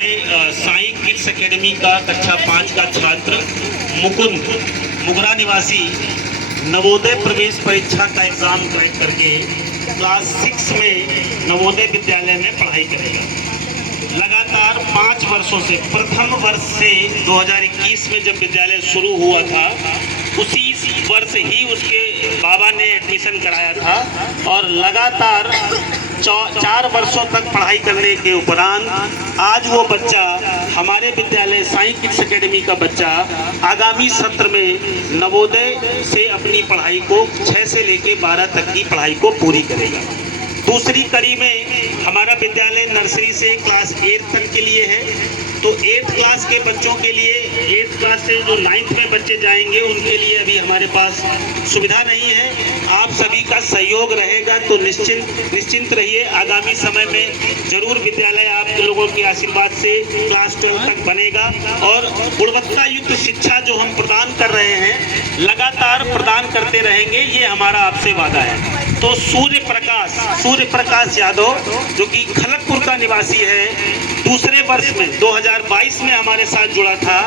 Sai kids academy का कक्षा 5 का छात्र मुकुंद मुगरा निवासी नवोदय प्रवेश परीक्षा का एग्जाम क्रैक करके क्लास 6 में नवोदय विद्यालय में पढ़ाई करेगा। लगातार 5 वर्षों से, प्रथम वर्ष से 2021 में जब विद्यालय शुरू हुआ था उसी वर्ष ही उसके बाबा ने एडमिशन कराया था और लगातार 4 वर्षों तक पढ़ाई करने के उपरांत आज वो बच्चा, हमारे विद्यालय साई किड्स एकेडमी का बच्चा, आगामी सत्र में नवोदय से अपनी पढ़ाई को 6 से लेकर 12 तक की पढ़ाई को पूरी करेगा। दूसरी कड़ी में हमारा विद्यालय नर्सरी से क्लास 8 तक के लिए है, तो 8th क्लास के बच्चों के लिए, 8th क्लास से जो 9th में बच्चे जाएंगे उनके लिए अभी हमारे पास सुविधा नहीं है। आप सभी का सहयोग रहेगा तो निश्चिंत रहिए, आगामी समय में जरूर विद्यालय आप लोगों के आशीर्वाद से क्लास 12 तक बनेगा और गुणवत्ता युक्त शिक्षा जो हम प्रदान कर रहे हैं लगातार प्रदान करते रहेंगे, ये हमारा आपसे वादा है। तो सूर्य प्रकाश यादव जो कि खलकपुर का निवासी है, दूसरे वर्ष में 2022 में हमारे साथ जुड़ा था।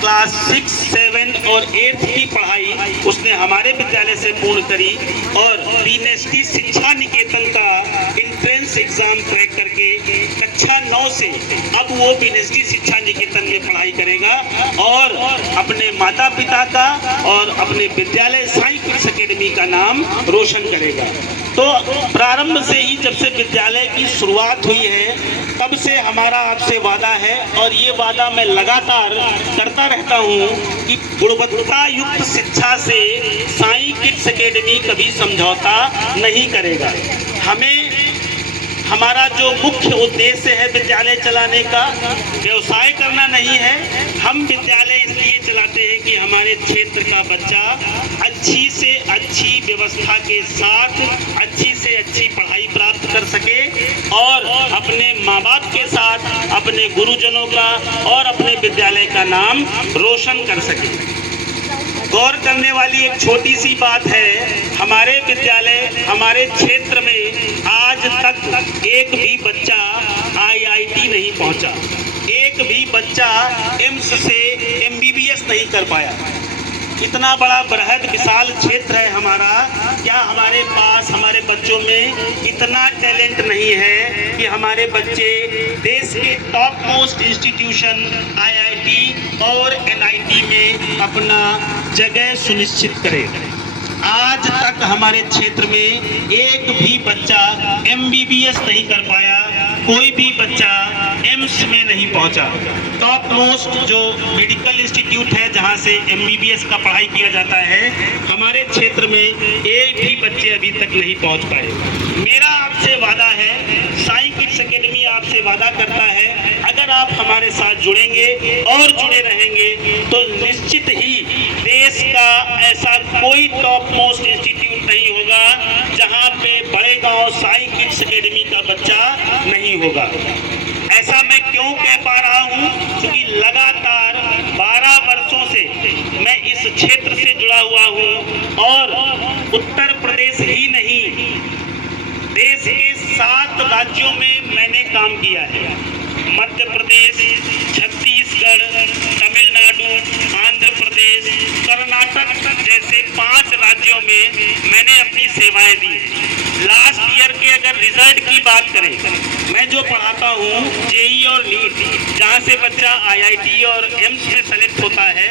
क्लास 6, 7 और 8 की पढ़ाई उसने हमारे विद्यालय से पूर्ण करी और बीनेस्टी शिक्षा निकेतन का एंट्रेंस एग्जाम क्रैक करके कक्षा 9 से अब वो बीनेस्टी शिक्षा निकेतन में पढ़ाई करेगा और अपने माता पिता का और अपने विद्यालय साई किड्स एकेडमी का नाम रोशन करेगा। तो प्रारंभ से ही, जब से विद्यालय की शुरुआत हुई है, तब से हमारा आपसे वादा है और ये वादा मैं लगातार करता रहता हूँ कि गुणवत्ता युक्त शिक्षा से साई किड्स एकेडमी कभी समझौता नहीं करेगा। हमारा जो मुख्य उद्देश्य है विद्यालय चलाने का, व्यवसाय करना नहीं है। हम विद्यालय इसलिए चलाते हैं कि हमारे क्षेत्र का बच्चा अच्छी से अच्छी व्यवस्था के साथ अच्छी से अच्छी पढ़ाई प्राप्त कर सके और अपने माँ बाप के साथ अपने गुरुजनों का और अपने विद्यालय का नाम रोशन कर सके। गौर करने वाली एक छोटी सी बात है, हमारे विद्यालय, हमारे क्षेत्र में आज तक एक भी बच्चा IIT नहीं पहुंचा, एक भी बच्चा एम्स से MBBS नहीं कर पाया। इतना बड़ा बृहद विशाल क्षेत्र है हमारा, क्या हमारे पास, हमारे बच्चों में इतना टैलेंट नहीं है कि हमारे बच्चे देश के टॉप मोस्ट इंस्टीट्यूशन IIT और NIT में अपना जगह सुनिश्चित करें। आज तक हमारे क्षेत्र में एक भी बच्चा MBBS नहीं कर पाया, कोई भी बच्चा एम्स में नहीं पहुंचा। टॉप मोस्ट जो मेडिकल इंस्टीट्यूट है जहां से MBBS का पढ़ाई किया जाता है, हमारे क्षेत्र में एक भी बच्चे अभी तक नहीं पहुंच पाए। मेरा आपसे वादा है, साई किड्स एकेडमी आपसे वादा करता है, अगर आप हमारे साथ जुड़ेंगे और जुड़े रहेंगे तो निश्चित ही देश का ऐसा कोई टॉप मोस्ट इंस्टीट्यूट नहीं होगा जहां पे बड़े गांव साई किड्स एकेडमी का बच्चा नहीं होगा। ऐसा मैं क्यों कह पा रहा हूं? क्योंकि लगातार 12 वर्षों से मैं इस क्षेत्र से जुड़ा हुआ हूं और उत्तर प्रदेश ही नहीं, देश के 7 राज्यों में मैंने काम किया है। मध्य प्रदेश, छत्तीसगढ़, तमिलनाडु, आंध्र प्रदेश, कर्नाटक जैसे 5 राज्यों में मैंने अपनी सेवाएं दी हैं। लास्ट ईयर के अगर रिजल्ट की बात करें, मैं जो पढ़ाता हूँ JEE और नीट, जहाँ से बच्चा IIT और एम्स में सेलेक्ट होता है,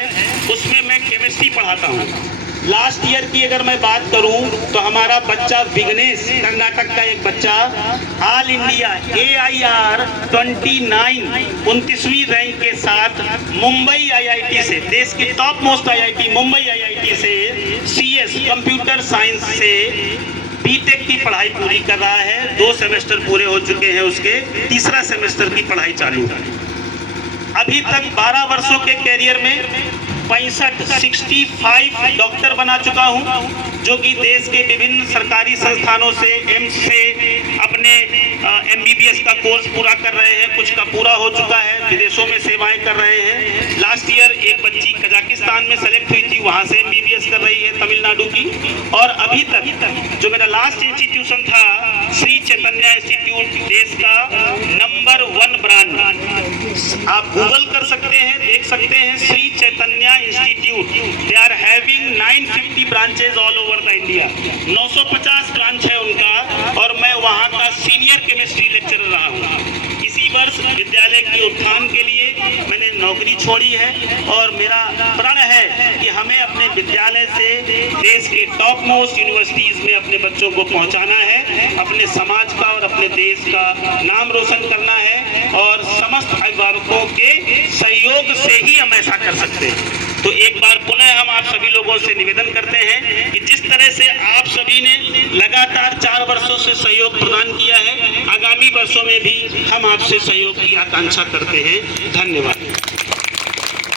उसमें मैं केमिस्ट्री पढ़ाता हूँ। लास्ट ईयर की अगर मैं बात करूं तो हमारा बच्चा विघ्नेश, कर्नाटक का एक बच्चा, ऑल इंडिया AIR 29वीं रैंक के साथ मुंबई IIT से, देश के top most IIT Mumbai IIT से CS कंप्यूटर साइंस से BTech की पढ़ाई पूरी कर रहा है। 2 सेमेस्टर पूरे हो चुके हैं उसके, तीसरा सेमेस्टर की पढ़ाई चालू है। अभी तक 12 वर्षों के कैरियर में 65 डॉक्टर बना चुका हूं, जो कि देश के विभिन्न सरकारी संस्थानों से, एम्स से अपने MBBS का कोर्स पूरा कर रहे हैं, कुछ का पूरा हो चुका है, विदेशों में सेवाएं कर रहे हैं। लास्ट ईयर एक बच्ची कजाकिस्तान में सेलेक्ट हुई थी, वहां से MBBS कर रही है तमिलनाडु की। और अभी तक जो मेरा लास्ट इंस्टीट्यूशन था, श्री चैतन्य इंस्टीट्यूट, देश का नंबर 1 ब्रांड सकते हैं Shri Chaitanya institute, they are having 950 branches all over the India, 950 branch है उनका, और मैं वहाँ का सीनियर केमिस्ट्री लेक्चरर रहा हूँ। इसी वर्ष विद्यालय के उत्थान के लिए मैंने नौकरी छोड़ी है और मेरा प्रण है कि हमें अपने विद्यालय से देश के टॉप मोस्ट यूनिवर्सिटीज़ में अपने बच्चों को पहुंचाना है, अपने समाज का और अपने देश का नाम रोशन करना है, और समस्त अभिभावकों के सहयोग से ही हम ऐसा कर सकते हैं। तो एक बार पुनः हम आप सभी लोगों से निवेदन करते हैं कि जिस तरह से आप सभी ने लगातार 4 वर्षों से सहयोग प्रदान किया है, आगामी वर्षों में भी हम आपसे सहयोग की आकांक्षा करते हैं। धन्यवाद।